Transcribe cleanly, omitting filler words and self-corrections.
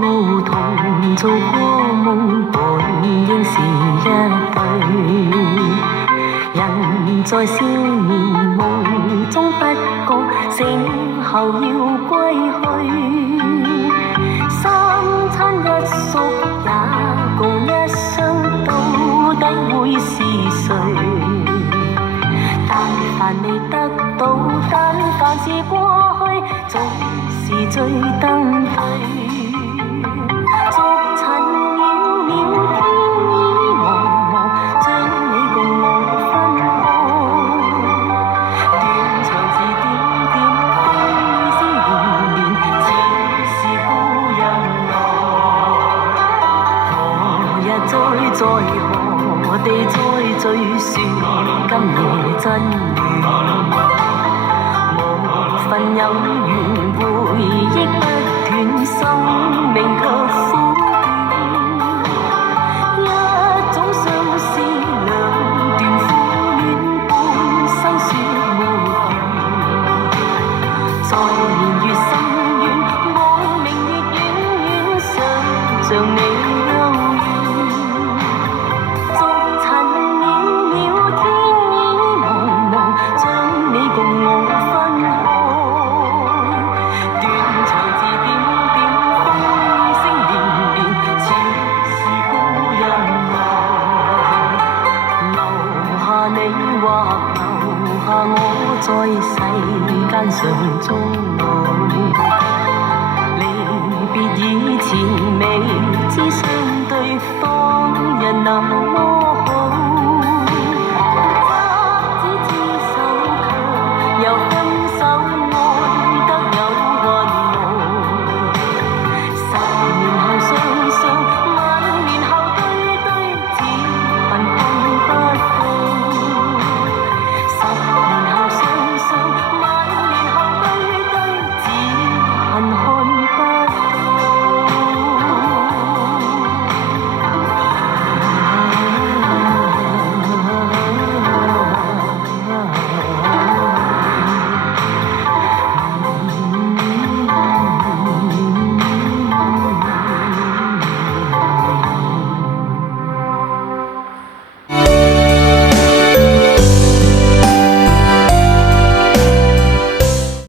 路同做過夢，本應是一對。人在少年夢中不覺，醒後要歸去。三餐一宿也共一雙，到底會是誰？但凡未得到，但凡是過去，總是最登對。在何地再聚算今夜真緣？無份有緣，回憶不斷，生命卻苦短。一種相思，兩段苦戀，半生說沒完。在年月深遠，往明月遠遠，想像你。在世間上終老，離別以前未知相對，當日那麼